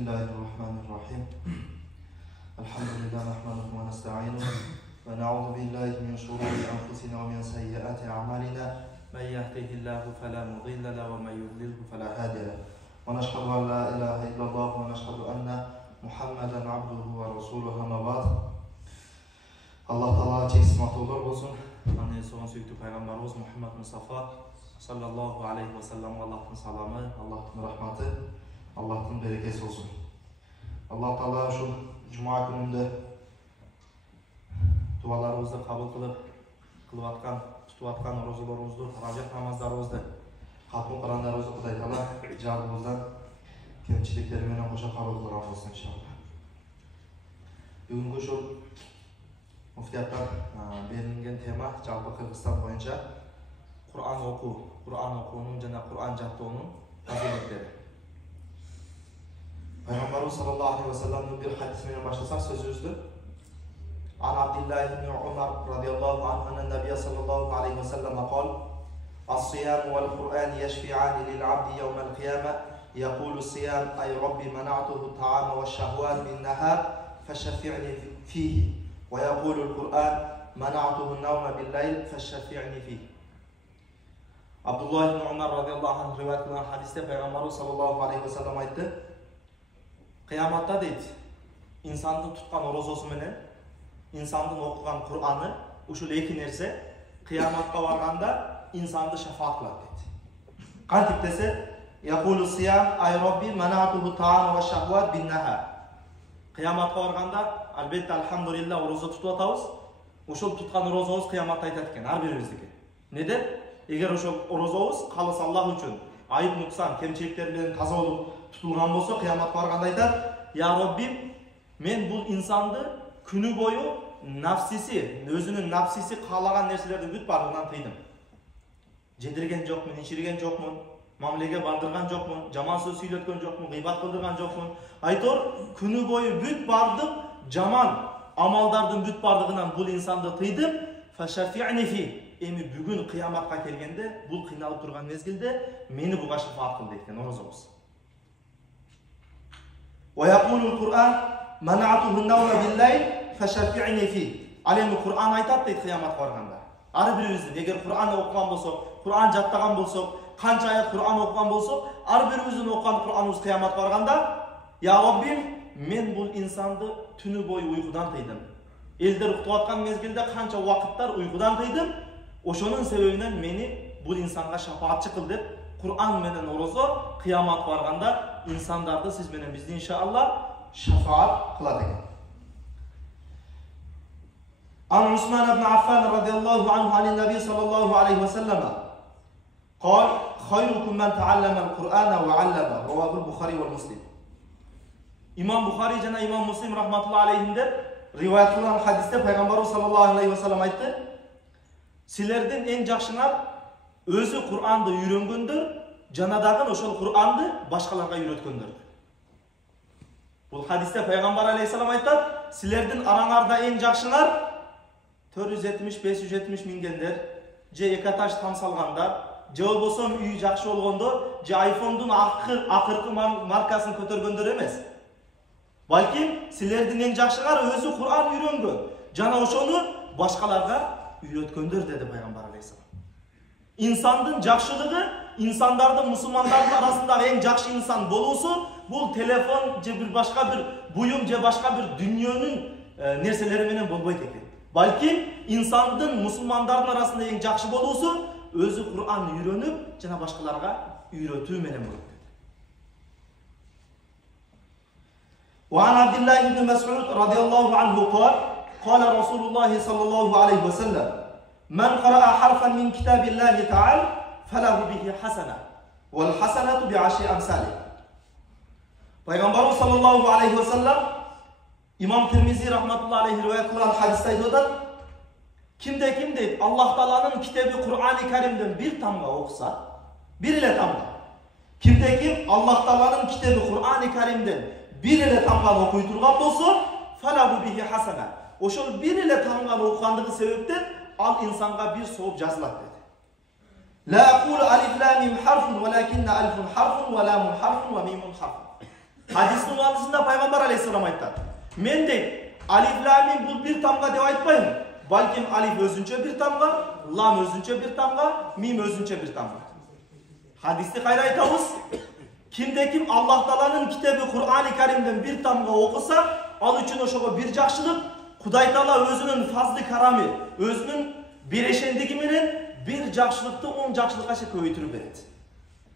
الله الرحمن الرحيم الحمد لله نحمده ونستعينه ونعوذ بالله من شرور أنفسنا ومن سيئات أعمالنا من يهده الله فلا مضل له ومن يضلله فلا هادي له ونشهد أن لا إله إلا الله ونشهد أن محمدا عبده ورسوله أما بعد Allah Taala çeksiz matollar olsun. Anne soğan süydü Peygamberimiz Muhammed Mustafa sallallahu aleyhi ve sellem Allah'ın salamı, Allah'ın rahmeti, Allah'ın bereketi olsun. Allah Taala şu Cuma gününde dualarımızı kabul tutuvatkan rozalarımızı, haracet namazlarımızı, hatun Kur'anlarımızı Kuday Taala icabımızdan kemçiliklerimden hoşa kabul kılan olsun inşallah. Bugünkü şu Muftiyattan berilген tema жалпы Kırgızstan boyunca Kur'an okuunun және Kur'an жаттоонун фазилеттери. Peygamberimiz sallallahu aleyhi ve sellem'in bir hadisiyle başlasak sözümüzdü. An Abdullah ibn Umar radıyallahu anh'ın Nebiye sallallahu aleyhi ve sellem قال الصيام والقرآن يشفعان للعبد يوم القيامة يقول الصيام أي ربي منعته الطعام والشهوات بالنهار فشفعني فيه ويقول القرآن منعته النوم بالليل فشفعني فيه. Abdullah ibn Umar radıyallahu anh rivayet kılan hadiste Peygamberimiz sallallahu aleyhi ve sellem aytты. Kıyamatta deydi. İnsandın tutkan orozosu menen, insandın okugan Kur'an'ı, uşul eki nerse, kıyamatqa barganda insandı şefaat kılat deydi. Kantip dese, Yakulu siyam ay Rabbi manatuhu ta'am ve şahvat bin nahar. Kıyamatqa barganda, albatta alhamdulillah orozo tutup atabız. Uşul tutkan orozobuz kıyamatта aytat eken, har birimizdeki. Neden? Eğer uşul orozobuz kalыс Allah üçün ayıp nuksan, kemçilikler bilen taza olup tutulgan bolsa kıyamat barganda aytat, ya Rabbim, men bul insandı günü boyu nafsisi, özünün nafsisi kalagan nerselerden büt bargından tıydım. Jedirgen jokmun, içirgen jokmun, mamlege bardırgan jokmun, jaman söz süйлötken jokmun, gıybat kıldırgan jokmun. Aytor, günü boyu büt bardım, jaman amaldardın büt bardığından bul insandı tıydım. Faşafi'ni fi. Emi bugün kıyamatqa kelgende, bul kıynalıp durgan mezgilde meni buga şefaat kıl deytken orozobuz. Ve yaqulul Kur'an mana'tuhu an-nawma bil-layl faşafi'ni fi. Alemi Kur'an aytat deyt kıyamat barganda. Ar birimizin eger Kur'an okugan bolsok, Kur'an jattagan bolsok, kança ayat Kur'an okugan bolsok, ar birimizin okugan Kur'anımız kıyamat barganda, ya Rabbim, men bul insandı tünü boyu uykudan tıydım. Elder uktub atkan mezgilde kança vakitlar uykudan tıydım. Oşonun sebebinden meni bul insanga şafaatçı kıl dep Kur'an menen orozo kıyamat barganda insandardı siz menen bizde inşallah şafaat kılat eken. An Osman ibn Affan radıyallahu anhu anin Nebi sallallahu aleyhi ve sellem قال خيركم من تعلم القرآن وعلمه رواه البخاري والمسلم. İmam Bukhari jana İmam Muslim rahmatullahi aleyhinde rivayet kılan hadiste Peygamberimiz sallallahu aleyhi ve sellem aytты. Silerden en жақшыңар özü Kur'an'dı үйrөнгөндөр, janadagın oşol Kur'an'dı başkalarga үйrөткөндөр. Bu hadiste Peygamber aleyhisselam aytат, silerden arаңарda en жақшыңар 470-570 mingендер, же ekataş tam salgandar, же болбосо үй жакшы болгондор, же iPhone'дун акыркы маркасын көтөргөндөр эмес. Balkim silerden en жақшыңар özü Kur'an үйрөнгөн, jana oşonu başkalarga үйрөткөндөр dedi Peygamber aleyhisselam. İnsandın жақшылыгы, insanlardın, musulmandardın arasındaki en жақшы insan bolusu, bu telefon, je bir başka bir buyum, je başka bir dünyanın nerseleri menen bolboyt eken. Balkim insandın, musulmandardın arasında en жақшы bolusu, özü Kur'an үйrөнüp, jana başkalarga үйrөtүү menen bolot dedi. Wa an Abdullah ibn Mas'ud radıyallahu anhu قال رسول الله صلى الله عليه وسلم من قرأ حرفا من كتاب الله تعالى فله به حسنة والحسنة بعشر أمثالها. Peygamberimiz sallallahu aleyhi ve sellem İmam Tirmizi rahmetullahi aleyhi rivayet kılan hadiste aytıyor. Kimde Allah Taala'nın kitabı Kur'an-ı Kerim'den bir tamga okusa, bir ile tamga. Kimde Allah Taala'nın kitabı Kur'an-ı Kerim'den bir ile tamga okuyturgan bolsa, falahu bihi hasana. Oşol bir ile tamgan okugandığı sebepten al insanga bir soğuk жазылат dedi. La aqulu alif lam mim harfun walakinna alifun harfun ve lamun harfun ve mimun harfun. Hadistің уақытысында пайғамбар алейхиссалам айтты. Мен deydi, alif lam mim бұл bir тамға деп айтпаймын. Balkim alif özünçe bir тамға, lam özünçe bir тамға, mim özünçe bir тамға. Hadisті қайра айтамыз. Kimde-kim Allah Taala'nın kitabı Kur'an-ı Kerim'den bir тамға оқыса, al üçün oşoğa bir жақшылық, Құдай Таала өзінің фазлы карамы, өзінің берешендігіменен bir жақшылықты 10 жақшылыққа көбейтіріп береді.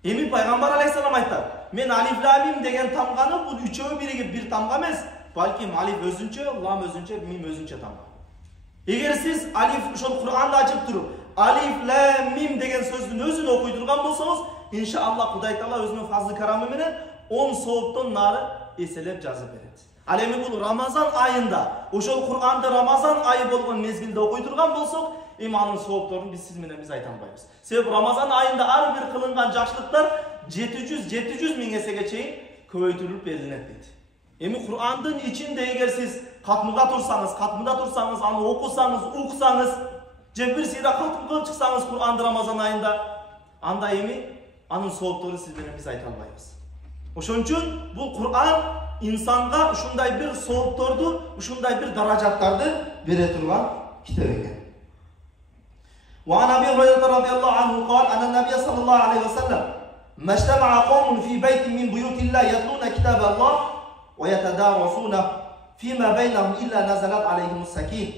Эми пайғамбар алейхиссалам айтты. Мен алиф lam mim деген тамғаны бұл үшеуі бірігіп bir тамға емес, балким алиф өзінче, лам өзінче, мим өзінче тамға. Егер сіз алиф ошол Кур'анды ачып туруп, алиф lam mim деген сөздің өзін оқый турган болсаңыз, иншалла Құдай Таала өзінің фазлы карамы менен 10 сооптон нары эселеп жазып берет. Ал эми бул Рамазан айында, ошол Кур'анды Рамазан айы болгон мезгилде окуй турган болсок, эми анын соопторун биз менен айта албайбыз. Себеби Рамазан айында ар бир кылынган жакшылыктар 700 миң эсеге чейин көбөйтүлүп берилет дейт. Эми Кур'андын ичинде эгер сиз катмыда турсаңыз, аны окусаңыз, уксаңыз, же бир сыйра катым кылып чыксаңыз Кур'анды Рамазан айында, анда эми анын соопторун сиз менен биз айта албайбыз. Ошон үчүн бул Кур'ан инсанга ушундай бир соопторду, ушундай бир даражаттарды бере турган китеп экен. وعن أبي هريرة رضي الله عنه قال أن النبي صلى الله عليه وسلم ما اجتمع قوم في بيت من بيوت الله يتلون كتاب الله ويتدارسونه فيما بينهم إلا نزلت عليهم السكينة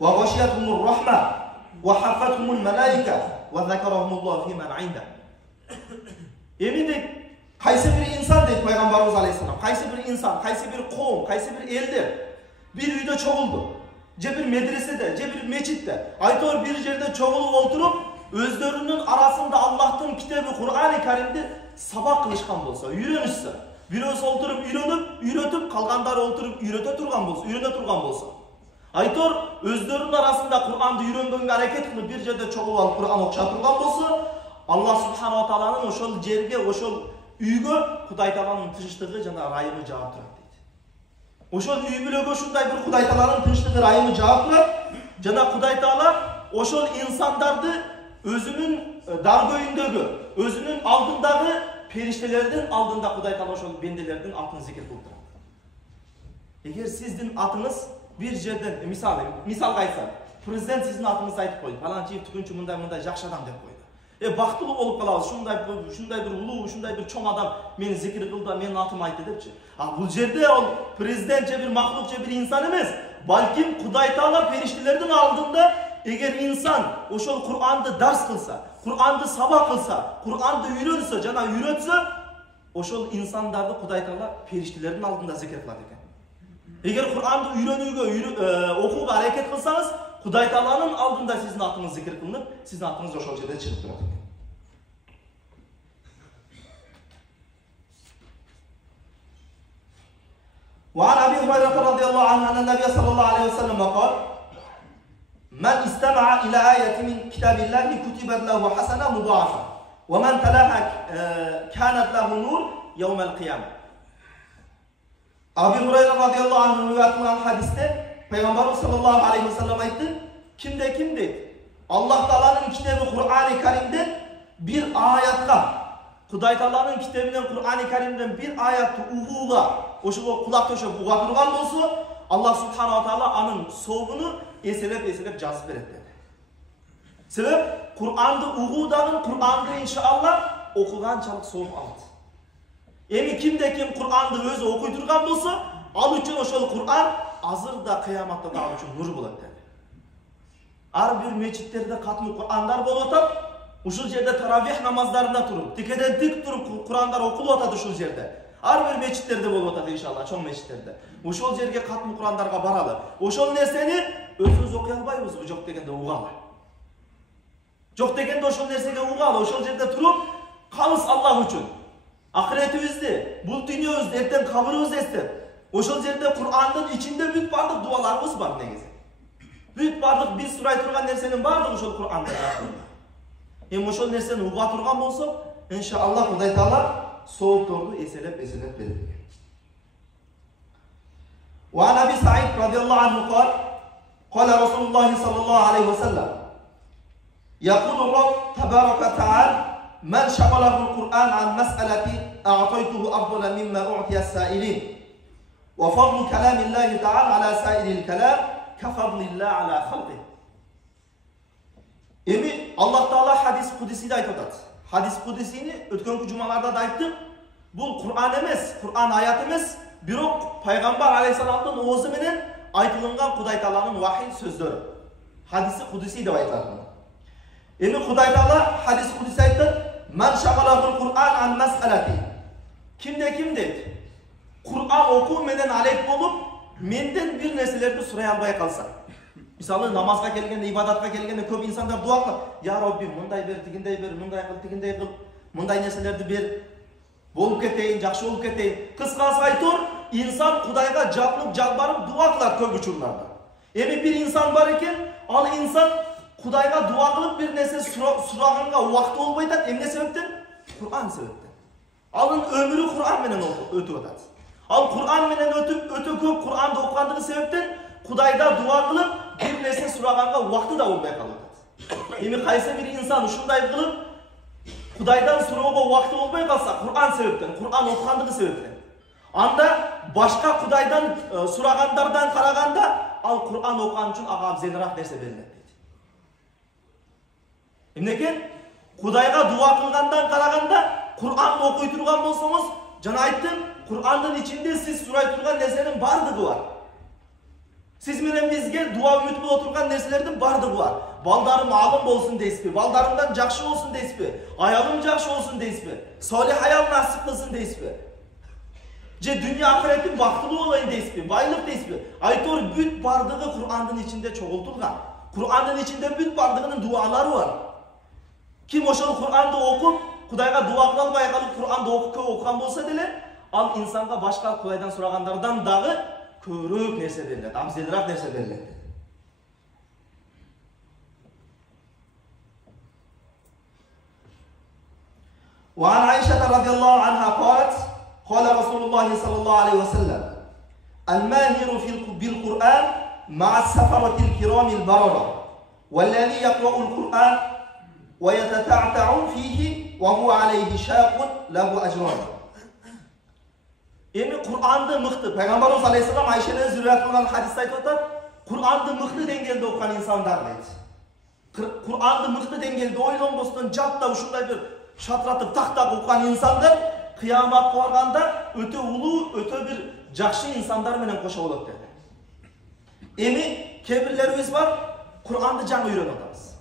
وغشيتهم الرحمة وحفتهم الملائكة وذكرهم الله فيمن عنده. Emin qaysi bir insan deydi Peygamberimiz Aleyhisselam. Qaysi bir insan, qaysi bir qo'm, qaysi bir eldir bir uyda çoğuldu. Je bir medresede, je bir meçitte, aytor bir yerde çoğulup oturup, özlerinin arasında Allah'ın kitabı Kur'an-ı Kerim'de sabah kılışkan bolsa, öğrenişse, birisi oturup öğretip, kalganları oturup öğrete turgan bolsa. Aytor özlerinin arasında Kur'an'da öğrenmeye hareket kılıp bir yerde çoğulup alıp Kur'an okşa turgan bolsa, Allah Subhanahu wa Ta'ala'nın oşol jerge, oşol uyga Құдай Тааланын тынчтыгы жана ырайымы жаап турат дейт. Ошол үй бүлөгө ушундай бир Құдай Тааланын тынчтыгы, ырайымы жаап турат жана Құдай Таала ошол инсандарды өзүнүн даргөйүндөгү, өзүнүн алдындагы периштелердин алдында Құдай Таала ошол бенделердин атын зикир кылып турат. Эгер сиздин атыңыз бир жерден, мисалга айтсам, президент сиздин атыңызды айтып койду, фаланчы түгүнчү мындай жакшы адам деп койду. Бактылуу болуп калабыз, ушундай бир улуу, ушундай бир чоң адам мени зикир кылды, менин атым айтты депчи. Бул жерде ал президент же бир махлук же бир инсан эмес, балким Құдай Таала периштелердин алдында эгер инсан ошол Кур'анды дарс кылса, Кур'анды сабак кылса, Кур'анды үйрөнсө жана үйрөтсө, ошол инсандарды Құдай Таала периштелердин алдында зикир кылат экен. Эгер Кур'анды үйрөнүүгө, окууга аракет кылсаңыз, Құдай Тааланын алдында сиздин атыңыз зикир кылынып, сиздин атыңыз ошол жерде чыгып турат экен. وعن أبي هريرة رضي الله عنه أن النبي صلى الله عليه وسلم قال: من استمع إلى آية من كتاب الله كتبت له حسنة مضاعفة ومن تلاها كانت له نور يوم القيامة. Abi Hureyre radıyallahu anh'ın rivayetinden hadiste Peygamberimiz sallallahu aleyhi ve sellem aytti. Kim deydi? Allah Taala'nın kitabı Kur'an-ı Kerim'de bir ayatka, Құдай Тааланын китебинен Кур'ан-ы Керимден bir ayatты угууга, ошого кулак төшөп уга турган болсо, Аллах Субхана ва Таала анын сообуну эселеп жазып берет dedi. Себеп Кур'анды угуудагы Кур'анды иншалла окуганчалык сооп алат. Эми ким Кур'анды өзү окуй турган болсо, ал үчүн ошол Кур'ан азыр да кыяматта да ал үчүн нур болот dedi. Ар бир мечиттерде катмы Кур'андар болуп атат. Ушул жерде таравих намаздарында туруп, тикеден тик туруп Курандар окулуп атат ушул жерде. Ар бир мечиттерде болуп атат иншалла, чоң мечиттерде. Ошол жерге катмы Курандарга баралы. Ошол нерсени өзүбүз окуй албайбызбы, жок дегенде угалы. Жок дегенде ошол нерсеге угалы, ошол жерде туруп калыс Аллах үчүн. Ахиретибизди, бул дүйнөбүздү, эртең кабырыбызды эстеп, ошол жерде Кур'андын ичинде бүт бардык дуаларыбыз бар негизи. Бүт бардык биз сурай турган нерсенин бардыгы ошол Кур'анда жатат. Эми ошол нерсени уга турган болсок, иншалла Құдай Таала соопторду эселеп берет. وعن أبي سعيد رضي الله عنه قال: قال رسول الله صلى الله عليه وسلم: يقول الرب تبارك وتعالى: من شغله القرآن عن مسألة أعطيته أفضل مما أعطي السائلين وفضل كلام الله تعالى على سائر الكلام كفضل الله على خلقه. Эми Аллах Таала хадис кудисиде айтып атат. Хадис кудисини өткөнкү жумаларда да айттык. Бул Кур'ан эмес, Кур'ан аят эмес, бирок пайгамбар алейхиссаламдын оозу менен айтылган Кудай Тааланын вахий сөздөрү. Хадиси кудиси деп айтылат. Эми Кудай Таала хадис кудиси айтат: "Ман шагалахул Кур'ан ан мас'алати." Кимде дейт? Кур'ан окуу менен алек болуп, менден бир нерселерди сурай албай калса. Мисалы намазга келгенде, ибадатка келгенде көп инсандар дуа кылат: "Я Робби, мындай бер, тигиндей бер, мындай кыл, тигиндей кыл, мындай нерселерди бер, болуп кетейин, жакшы болуп кетейин." Кыскасы айтор, инсан Кудайга жалынып, жалбарып дуа кылат көп учурларда. Эми бир инсан бар экен, ал инсан Кудайга дуа кылып бир нерсе сураганга убакыты болбой атат. Эмне себептен? Кур'ан себептен. Алын өмүрү Кур'ан менен өтүп атат. Ал Кур'ан менен өтө көп Кур'анды окугандыгы себептен Кудайда дуа кылып бир нерсе сураганга убакыты да болбой калып атат. Эми кайсы бир инсан ушундай кылып Кудайдан суроого убакыты болбой калса, Кур'ан себептен, Кур'ан окугандыгы себептен. Анда башка Кудайдан сурагандардан караганда ал Кур'ан окуган үчүн ага абзелирак нерсе берилет. Эмнеге? Кудайга дуа кылгандан караганда Кур'анды окуй турган болсоңуз, жана айттым, Кур'андын ичинде сиз сурай турган нерсенин бардыгы бар. Сиз менен бизге дуа үмүт боло турган нерселердин бардыгы бар. Балдарым алым болсун дейсизби? Балдарымдан жакшы болсун дейсизби? Аялым жакшы болсун дейсизби? Солих аял насип кылсын дейсизби? Же дүйнө ахиретин бактылуу болоюн дейсизби? Байлык дейсизби? Айтор бүт бардыгы Кур'андын ичинде чогултулган. Кур'андын ичинде бүт бардыгынын дуалары бар. Ким ошол Кур'анды окуп, Кудайга дуа кыла албай калып, Кур'анды көп окуган болсо деле, ал инсанга башка Кудайдан сурагандардан дагы көбүрөөк нерсе берилет, абзелирак нерсе берилет. وعن عائشة رضي الله عنها قالت: قال رسول الله صلى الله عليه وسلم: الماهر بالقرآن مع السفرة الكرام البررة والذي يقرأ القرآن ويتتعتع فيه وهو عليه شاق له أجران. Эми Кур'анды мыкты, Пайгамбарыбыз алейхиссалам Айшеден зүрүят кылган хадисте айтып атат, Кур'анды мыкты деңгээлде окуган инсандар дейт. Кур'анды мыкты деңгээлде ойлонбостон жаттап ушундай бир шатыратып тактап окуган инсандар кыяматка барганда өтө улуу, өтө бир жакшы инсандар менен кошо болот деди. Эми кээ бирлерибиз бар, Кур'анды жаңы үйрөнүп атабыз.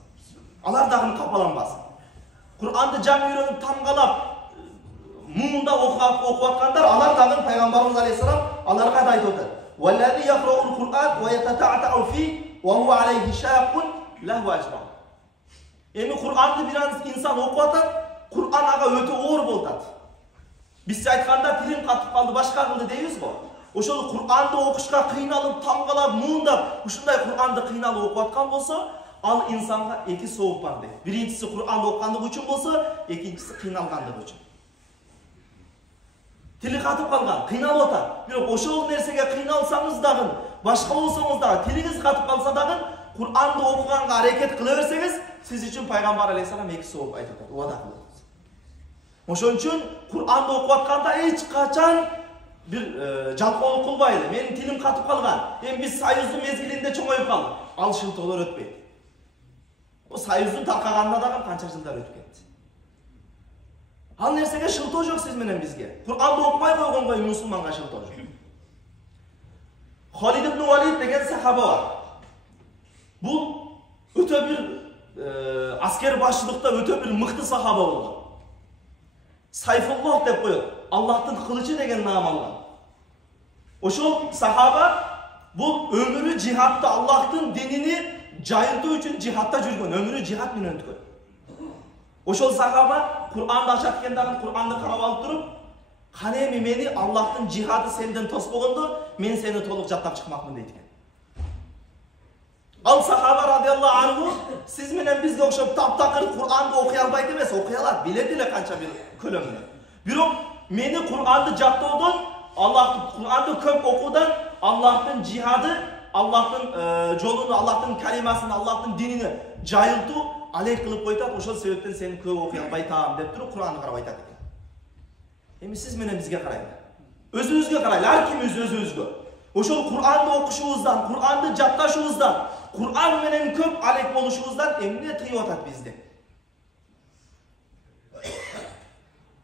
Алар дагы капаланбасын. Кур'анды жаңы үйрөнүп тамгалап муунда окуп аткандар, алар дагы Пайгамбарыбыз алейхиссалам аларга да айтып атат: "Валлази яқраул Кур'ан ва ятата'тау фи ва хува алейхи шақун лаху ажран." Эми Кур'анды бир инсан окуп атат, Кур'ан ага өтө оор болуп атат. Бизче айтканда тилим катып калды, башка кылды дейбиз го. Ошол Кур'анды окушка кыйналып, тамгалап, муундап, ушундай Кур'анды кыйналып окуп аткан болсо, ал инсанга эки сооп бар дейт. Биринчиси Кур'анды окугандыгы үчүн болсо, экинчиси кыйналгандыгы үчүн. Тили катып калган, кыйналып атат. Бирок ошол нерсеге кыйналсаңыз дагы, башка болсоңуз дагы, тилиңиз катып калса дагы, Кур'анды окуганга аракет кыла берсеңиз, сиз үчүн Пайгамбар алейхиссалам эки сооп айтып атат. Убада кылат. Ошон үчүн Кур'анды окуп атканда эч качан бир жалкоолук кылбайлы. Менин тилим катып калган. Эми биз союздун мезгилинде чоңоюп калдык. Ал шылтоолор өтпөйт. О союздун таркаганына дагы канча жылдар өтүп кетти. Ал нерсеге шылтоо жок сиз менен бизге. Кур'анды окумай койгонго мусулманга шылтоо жок. Халид ибн Валид деген сахаба бар. Бул өтө бир аскер башчылыкта өтө бир мыкты сахаба болгон. Сайфуллах деп коет. Аллахтын кылычы деген наам алган. Ошол сахаба бул өмүрү жихадта Аллахтын динини жайылтуу үчүн жихадта жүргөн, өмүрү жихад менен өткөн. Ошол сахаба Кур'анды ачат экен дагы Кур'анды карап алып туруп, "Кане эми мени Аллахтын жихады сенден тоспогондо, мен сени толук жаттап чыкмакмын" дейт экен. Ал сахаба радиаллаху анху сиз менен бизге окшоп таптакыр Кур'анды окуй албайт эмес, окуй алат, билет эле канча бир көлөмүнө. Бирок мени Кур'анды жаттоодон, Кур'анды көп окуудан Аллахтын жихады, Аллахтын жолуну, Аллахтын калимасын, Аллахтын динини жайылтуу алейк кылып койтат, ошол себептен сени көп окуй албай атам деп туруп Куранды карап айтат экен. Эми сиз менен бизге карайлы. Өзүбүзгө карайлы, ар кимибиз өзүбүзгө. Ошол Куранды окушубуздан, Куранды жатташыбыздан, Куран менен көп алейк болушубуздан эмне тыйып атат бизди?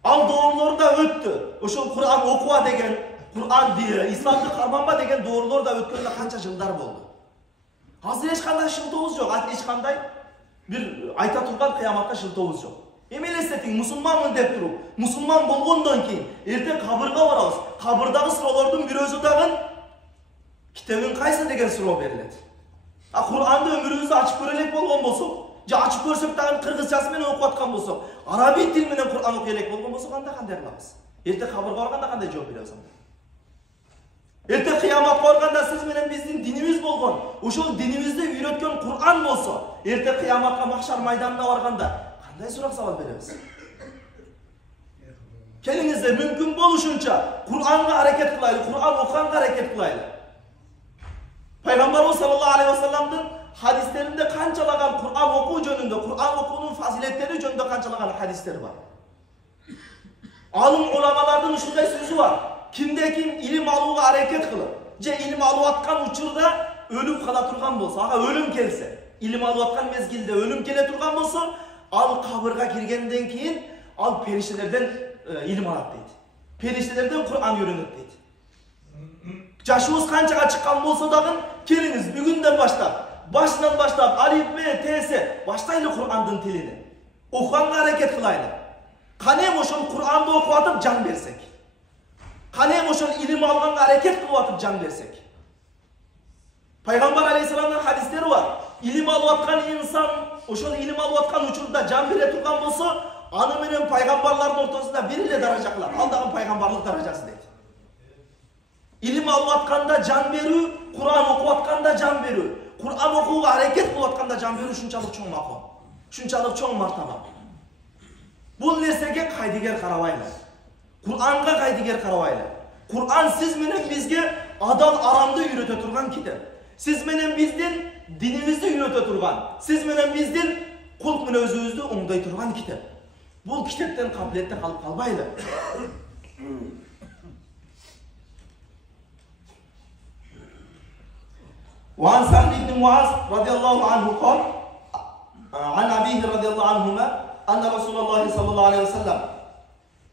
Ал доорлорда өттү. Ошол Куран окуа деген, Куран исламды карманба деген доорлор да өткөндө канча жылдар болду. Азыр эч кандай шылтообуз жок, эч кандай бир айта турган кыяматка шылтообуз жок. Эми элестетиң, мусулманмын деп туруп, мусулман болгондон кийин эртең кабырга барабыз. Кабырдагы суроолордун бирөөсү дагы китебиң кайсы деген суроо берилет. Куранды өмүрүбүздө ачып көрө элек болгон болсок, же ачып көрсөк дагы кыргызчасы менен окуп аткан болсок, араби тил менен Куран окуй элек болгон болсок, анда кандай кылабыз? Эртең кабырга барганда кандай жооп беребиз анда? Эртең кыяматка барганда сиз менен биздин динибиз болгон, ошол динибизди үйрөткөн Куран болсо, эртең кыяматка махшар майданына барганда кандай сурак сабал беребиз? Келиңиздер, мүмкүн болушунча Куранга аракет кылайлы, Куран окуганга аракет кылайлы. Пайгамбарыбыз саллаллаху алейхи ва салламдын хадистеринде канчалаган Куран окуу жөнүндө, Куран окуунун фазилеттери жөнүндө канчалаган хадистер бар. Алым уламалардын ушундай сөзү бар. Кимде ким илим алууга аракет кылып, же илим алып аткан учурда өлүп кала турган болсо, ага өлүм келсе, илим алып аткан мезгилде өлүм келе турган болсо, ал кабырга киргенден кийин ал периштелерден илим алат дейт. Периштелерден Куран үйрөнөт дейт. Жашыбыз канчага чыккан болсо дагы, келиңиз бүгүндөн баштап, башынан баштап алиф б тесе баштайлы Курандын тилини. Окуганга аракет кылайлы. Канем ошол Куранды окуп атып жан берсек. Канем ошол илим алганга аракет кылып атып жан берсек. Пайгамбар алейхиссаламдын хадистери бар. Илим алып аткан инсан ошол илим алып аткан учурда жан бере турган болсо, аны менен пайгамбарлардын ортосунда бир эле даража кылат. Ал дагы пайгамбарлык даражасы дейт. Илим алып атканда жан берүү, Куран окуп атканда жан берүү, Куран окууга аракет кылып атканда жан берүү ушунчалык чоң маком, ушунчалык чоң мартаба. Бул нерсеге кайдыгер карабайлы. Куранга кайдыгер карабайлы. Куран сиз менен бизге адал арамды үйрөтө турган китеп. Сиз менен биздин динибизди үйрөтө турган, сиз менен биздин кулк мүнөзүбүздү оңдой турган китеп. Бул китептен кабилетте калып калбайлы. وعن سعد بن معاذ رضي الله عنه قال عن أبيه رضي الله عنهما أن رسول الله صلى الله عليه وسلم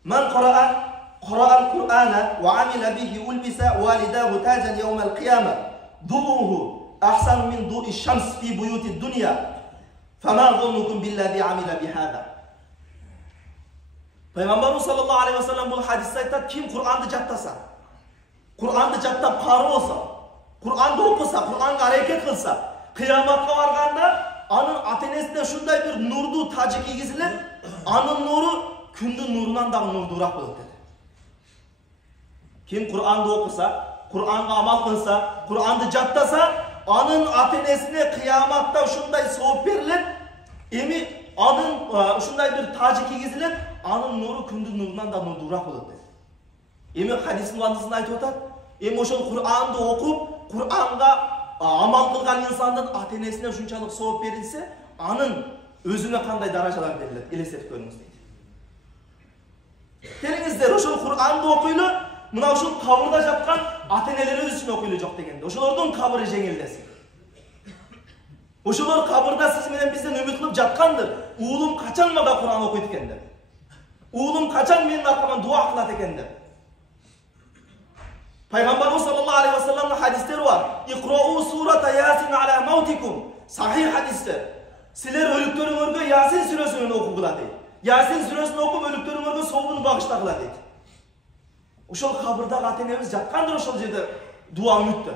من قرأ القرآن وعمل به ألبس والداه تاجا يوم القيامة ضوءه أحسن من ضوء الشمس في بيوت الدنيا فما ظنكم بالذي عمل بهذا. Peygamberimiz sallallahu aleyhi ve sellem bu hadiste aytат, kim Kur'an'da jattasa, Kur'an'da jattap qari olsa, Kur'an'da okusa, Kur'an'a hareket kılsa, kıyamatga barganda anın atenesine şunday bir nurdu tacı kiygizilip, anın nuru kündün nurundan da nurdurak bolot dedi. Kim Kur'an'da okusa, Kur'an'a amal kılsa, Kur'an'da jattasa, anın atenesine kıyamatta şunday soğuk verilip, emi anın şunday bir tacı kiygizilip, anın nuru kündün nurundan da nurdurak bolot dedi. Emi hadisin vandısını aytıp atat, emi oşol Kur'an'da okup, Kur'an'ga amal kılgan insanın atenesine şunçalık soğuk verilse, anın özüne kanday darajalar verilir, elesep görünüz deydi. Kelingizler, oşol Kur'an'da okuylu, mına oşol kabırda жатқан atenelerimiz için okuylu жоқ degende. Oşolordun kabırı жеңилдесин. Oşolor kabırda siz menen bizden ümit kılıp жатқанdır. Uğulum kaçan maga Kur'an okuydu ekender. Uğulum kaçan menin arkamdan dua kılat ekender. Peygamberimiz sallallahu aleyhi ve sellem'in hadisleri var. İkra'u surata Yasin ala mautikum. Sahih hadisler. Sizler ölüklörüngörgө Yasin süresini okugula deydi. Yasin süresini okup ölüklörüngörgө soğuğunu bağıştagıla deydi. Oşol kabırda atenemiz жатқанdır oşol jerde dua ümittir.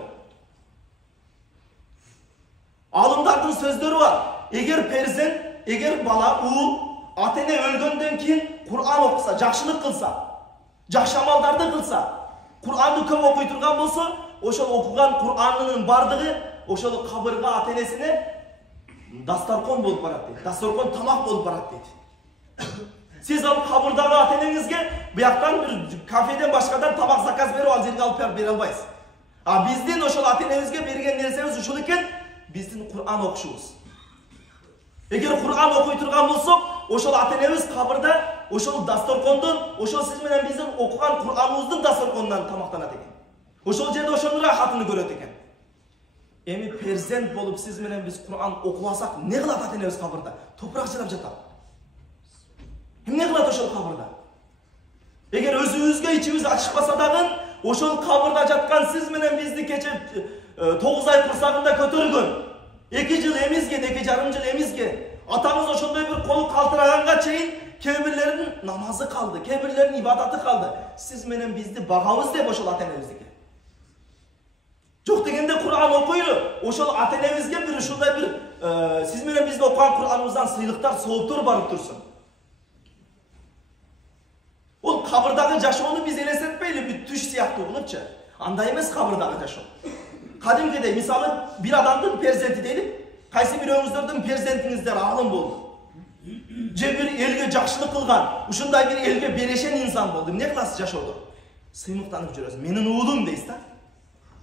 Alımdardın sözleri var. Eğer perzent, eğer bala, uğul, atene ölgönden keyin Kur'an okusa, жақшылык kılsa, жақшы амалдарды kılsa, Kur'an'ı köp okuy turgan bolsa, oşol okugan Kur'an'ının bardığı, oşol kabırga atenesine dastarkon bolup barat deydi. Dastarkon tamak bolup barat deydi. Siz alıp kabırdağı atenenizge, bu yaktan bir kafeden başkadan tabak zakaz beri al жерге alıp beri albayız. Bizdin oşol atenenizge bergen nersemiz uşul eken, bizdin Kur'an okuşubuz. Эгер Кур'ан окуй турган болсок, ошол ата-энебиз кабырда, ошол дасторкондон, ошол сиз менен биздин окуган Кур'аныбыздын дасторконунан тамактанат экен. Ошол жерде ошонун рахатын көрөт экен. Эми перзент болуп сиз менен биз Кур'ан окубасак, эмне кылат ата-энебиз кабырда? Топурак жырап жатат. Эмне кылат ошол кабырда? Эгер өзүбүзгө ичибиз ачышпаса дагы, ошол кабырда жаткан сиз менен бизди кече 9 ай курсагында көтөргөн, 2 жыл эмизген, 2 жарым жыл эмизген, атаңыз ошондой бир колу калтыраганга чейин кээ бирлеринин намазы калды, кээ бирлеринин ибадаты калды. Сиз менен бизди багабыз деп ошол ата-энебиздики. Жок дегенде Кур'ан окуйлу, ошол ата-энебизге бир ушундай бир сиз менен бизди окуган Кур'аныбыздан сыйлыктар, сооптор барып турсун. Ол кабырдагы жашоону биз элестетпейли, бүт түш сыяктуу кылыпчы. Андай эмес кабырдагы жашоо. Кадимкидей, мисалы, бир адамдын перзенти дейли, кайсы бирөөңүздөрдүн перзентиңиздер аалым болду. Же бир элге жакшылык кылган, ушундай бир элге берешен инсан болду. Эмне кыласыз жашоодо? Сыймыктанып жүрөсүз. Менин уулум дейсиз да?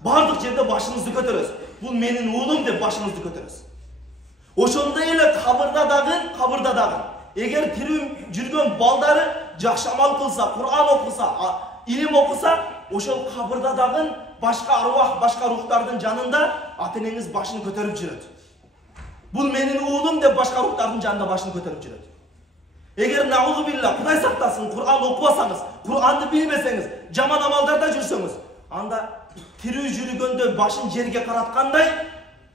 Бардык жерде башыңызды көтөрөсүз. Бул менин уулум деп башыңызды көтөрөсүз. Ошондой эле кабырда дагы, эгер тирүү жүргөн балдары жакшы амал кылса, Кур'ан окуса, илим окуса, ошол кабырда дагы башка аруах, башка рухтардын жанында ата-энеңиз башын көтөрүп жүрөт. Бул менин уулум деп башка рухтардын жанында башын көтөрүп жүрөт. Эгер наузу билла, Кудай сактасын, Кур'ан окубасаңыз, Кур'анды билбесеңиз, жаман амалдарда жүрсөңүз, анда тирүү жүргөндө башын жерге караткандай,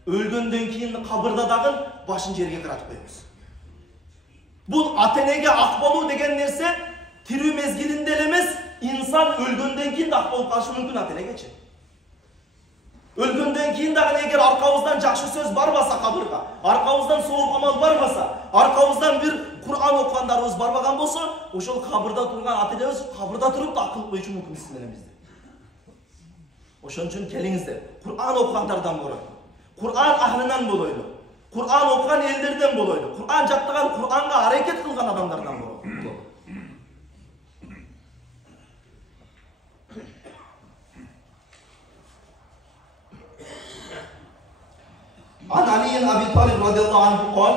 өлгөндөн кийин кабырда дагы башын жерге каратып коебуз. Бул ата-энеге ак болуу деген нерсе тирүү мезгилинде эле эмес, инсан өлгөндөн кийин да ак болуп калышы мүмкүн ата-энегечи. Өлгөндөн кийин дагы эгер аркабыздан жакшы сөз барбаса кабырга, аркабыздан сооп амал барбаса, аркабыздан бир Кур'ан окугандарыбыз барбаган болсо, ошол кабырда турган ата-энебиз кабырда туруп да акыл коюшу мүмкүн сиз менен бизде. Ошон үчүн келиңиздер, Кур'ан окугандардан болойлу. Кур'ан ахлынан болойлу. Кур'ан окуган элдерден болойлу. Кур'ан жаттаган, Кур'анга аракет кылган адамдардан болойлу. عن علي أبي طالب رضي الله عنه قال: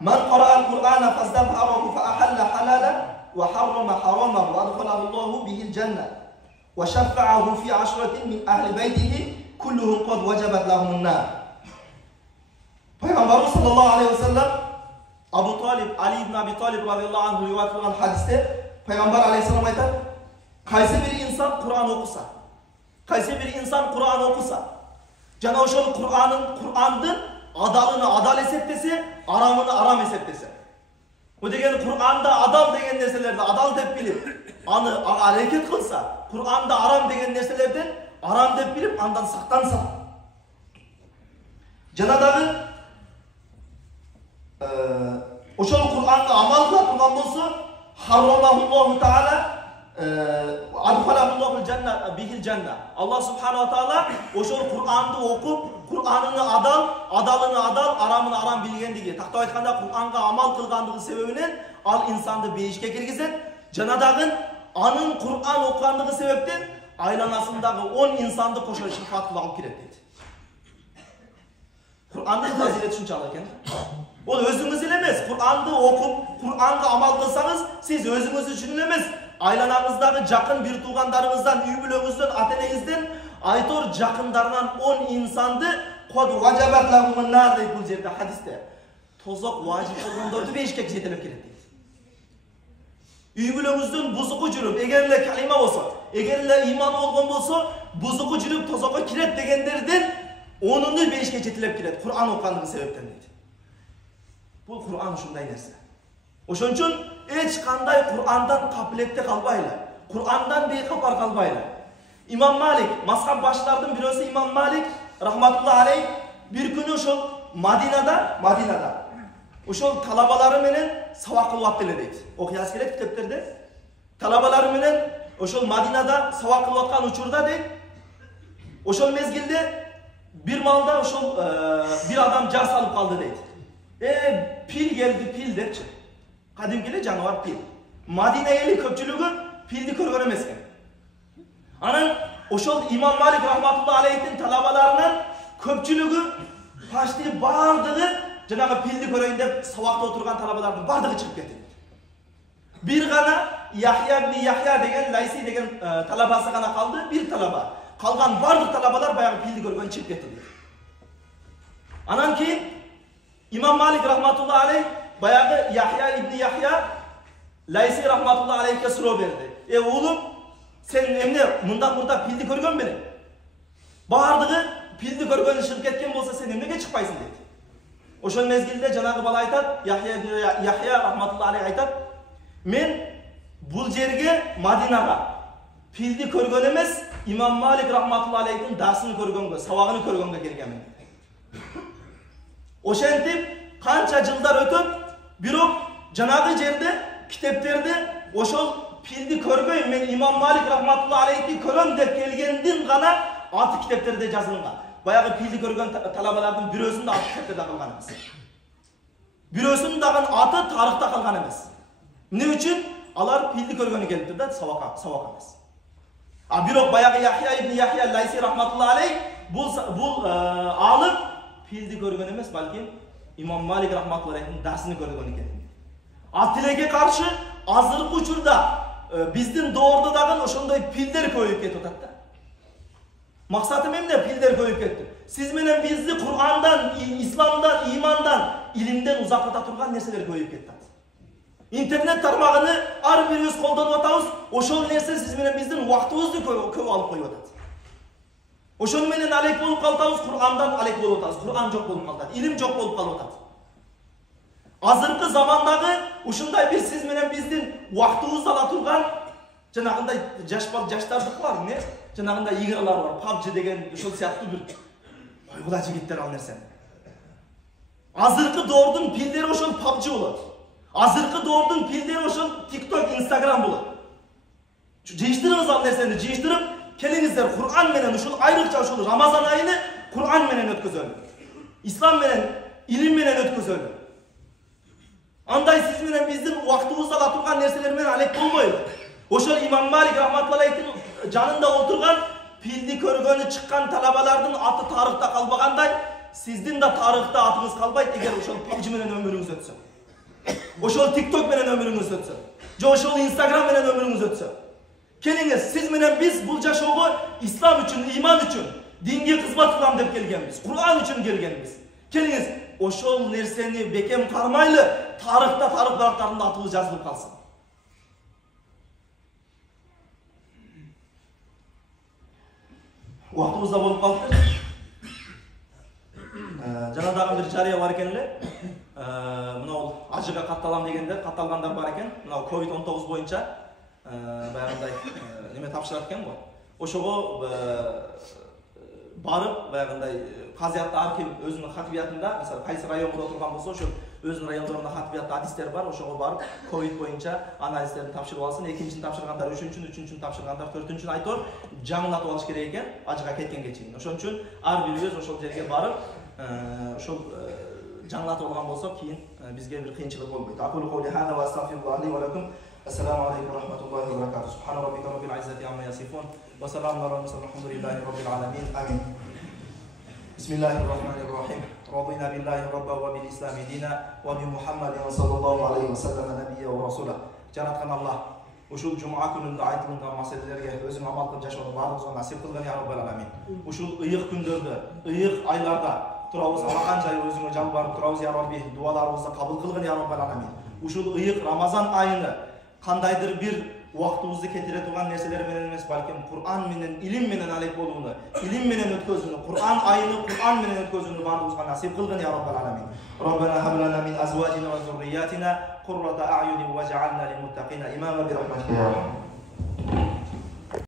من قرأ القرآن فاستظهره فأحل حلالا وحرم حراما وأدخله الله به الجنة وشفعه في 10 من أهل بيته كلهم قد وجبت لهم النار. Peygamberimiz sallallahu aleyhi ve sellem Abu Talib, Ali ibn Abi Talib radıyallahu anh rivayet kılgan hadiste Peygamber aleyhisselam aytar: kaysi bir insan Kur'an okusa, kaysi bir insan Kur'an okusa, jana ошол Kur'andын adalını adal eseptese, aramını aram eseptese. Bu degeni Kur'anda adal degen nerselerde adal dep bilip, anı hareket kılsa, Kur'anda aram degen nerselerden aram dep bilip, andan saktansa. Jana dagı ошол Kur'anda amal kıla turgan bolsa, harramahullahu taala adhalahullahu cennet bihil cennet. Allah subhanahu wa taala ошол Kur'anды okup, Kur'anını adalını adal, aramını aram bilgendigi. Taqtab aytkanda Kur'anга amal kılgandığı sebebinен al insandı beyişke kirgizet. Jana dagı anın Kur'an okugandığı sebepten aylanasındağı 10 insandı koşa şifat kılıp alып kirет deydi. Kur'an'da fazilet şunçalık ekan. Ol özünüz ile emes, Kur'an'ды okup, Kur'an'ga amal kılsanız, siz özünüz üçün emes, aylananızdağı jakın bir tuğanlarınızdan, üy bülöңүздөн, ata-enеңизден, aytor jakınlarından 10 insandı, kod vajabat lahumun nar deyip bu jerde hadiste. Tozok vacip olgondordu beyişke jetelep kelет deydi. Üy bülöңүздөн buzuku жүрүp, эгериле калима болсо, эгериле иман болгон болсо, buzuku жүрүp тозокко кирет дегендерден onunu beyişke jetelep kelет, Kur'an окуганdığı себептен deydi. Bu Kur'an ушундай нерсе. Ошон үчүн эч кандай Kur'andan капилетте калбайлы. Kur'andan бейхабар калбайлы. İmam Malik, mazhab başlarının birisi İmam Malik rahmetullahi aleyh bir günü ошол Madinada ошол talabaları menen sabak kılıp attılar deydi. Okuyas kelет kitaplarda. Talabaları menen ошол Madinada sabak kılıp atkan uçurda deydi. Ошол mezgilde bir malda ошол bir adam jar salıp kaldı deydi. Pil geldi, pil depçi. Kadimkili canavar pil. Madine eli köpçülüğü pildi körgön emesken. Anan ошол İmam Malik rahmetullahi aleyh'in talabalarından köpçülüğü paştı bardığı жанагы пилди көрөйүн деп сабакта отурган талабалардын бардыгы чыгып кетти. Bir gana Yahya ibn Yahya деген Laysi деген talabası gana kaldı, bir talaba. Kalgan bardık talabalar bayağı pildi görgön çıkıp ketdi. Anan keyin İmam Malik rahmatullah aleyh bayağı Yahya ibn Yahya Laysi rahmatullah aleyh'e soru verdi. Oğlum sen emne mından burada pildi görgön beni. Bardığı pildi görgön çıkıp ketken bolsa sen emnege çıkpaysın dedi. Oşol mezgilde janagı bala aytat, Yahya ibn Yahya rahmatullah aleyh aytat. Men bul jerge Madinaga pildi körgön emes, İmam Malik rahmatullah aleyh'in darsını körgөнгө, sabagını körgөнгө kelgenmin. Oşentip kança жылдар ötöp, birok janagı jerde kitepterde oşol pildi körgöy men İmam Malik rahmatullah aleyh'i köröm dep kelgendin gana atı kitepterde жазылган. Баягы pildi körgön talabalardын бирөөсүн да atı kitepтерде калган эмес. Бирөөсүнүн дагы аты тарыхта калган эмес. Ne üçün? Alar pildi körgönü geliptir de savak emez. Birok bayağı Yahya ibn Yahya Laysi rahmatullah aleyh bul alıp pildi körgön emez balki İmam Malik rahmatullah aleyh'in dersini körgönü geliptir. Atilege karşı azırkı uçurda bizdin doğurda dağın oşondoy pilleri koyup ketip otatta. Maksatım hem de pilleri koyup ketip. Siz menen bizni Kur'an'dan, İslam'dan, imandan, ilimden uzaklata turgan nerseleri koyup ketip. İnternet tarmağını ar birimiz koldanıp atabız, oşol nerse siz menen bizdin vaktibizdi köp alıp koyup atat. Oşol menen alek bolup kaltabız, Kur'an'dan alek bolup atabız. Kur'an jok bolup kaltat, ilim jok bolup kalıp atat. Azırkı zamandagı uşunday bir siz menen bizdin vaktibizdi ala turgan janagындай жаштардык бар, эмне? Жанагындай игралар бар, PUBG деген ошол сыяктуу bir койгула жигиттер ал нерсе. Азыркы доордун пилдери ошол PUBG болот. Azırkı doğurdun pilleri oşul TikTok, Instagram bulur. Ceyiştiriniz al nerseni, ceyiştirip kelinizler Kur'an menen oşul ayrıkça oşul Ramazan ayını Kur'an menen ötközölü. İslam menen, ilim menen ötközölü. Anday siz menen bizdin vaktibizde aturgan nerseler menen alek bolmoylu. Oşul İmam Malik rahmatullah aleyh'in janında oturgan pildi körgönü çıkkan talabalardın atı tarıhta kalbaganday sizdin de tarıhta atınız kalbayt eğer oşul PUBG menen ömrünüz ötse. Oşol TikTok menen ömrünüz ötse. Oşol Instagram menen ömrünüz ötse. Keliniz siz menen biz bul jaşoого İslam üçün, iman üçün, dinge kızmat kılam dep kelgenmiz. Kur'an üçün kelgenmiz. Keliniz oşol nerseni bekem karmaylı tarıhta tarih baraklarında atыбыз жазылып kalsın. Vaktibizde bolup kaldı. Жана дагы bir жарыя бар экен эле. Мынау ажыга катталам дегенде катталгандар бар экен. Мынау COVID-19 боюнча баягындай неме тапшырат экен го. Ошого барып баягындай казиятта ар ким өзүнүн хатибиятында, мисалы кайсы районда отурган болсо, ошол өзүнүн райондорунда хатибиятта адистер бар, ошого барып COVID боюнча анализдерин тапшырып алсын. Экинчисин тапшыргандар, үчүнчүсүн тапшыргандар, төртүнчүсүн айтор жаңылатып алыш керек экен ажыга кеткенге чейин. Ошон үчүн ар бирибиз ошол жерге барып ошол жаңылатып алган болсок кийин бизге бир кыйынчылык болбойт. Aqulu qawli hada wa astaghfirullah li wa lakum. Assalamu alaykum wa rahmatullahi wa barakatuh. Subhana rabbika rabbil izzati amma yasifun wa salamun ala mursalin walhamdulillahi rabbil alamin. Amin. Bismillahirrahmanirrahim. Radina billahi rabban wa bil islami dina wa bi Muhammadin sallallahu aleyhi ve sellem nabiyya wa rasula. Janatkan Allah ушул жума күнүндө айтылган маселелерге өзүң амал кылып жашоону баардыгыбызга насип кылган я Rabbal alamin. Ушул ыйык күндөрдө, ыйык айларда турабыз, алакан жай өзүңө жалбарып турабыз я Rabbi, дуаларыбызды кабыл кылгын я Rabbal alamin. Ушул ыйык Рамазан айыны кандайдыр бир убактыбызды кетире турган нерселер менен эмес, балким Кур'ан менен, илим менен алек болууну, илим менен өткөзүүнү, Кур'ан айыны Кур'ан менен өткөзүүнү баардыгыбызга насип кылгын я Rabbal alamin. Rabbana hab lana min azwajina wa zurriyyatina qurrata a'yunin waj'alna lil muttaqina imama bi rahmatika ya Rabb.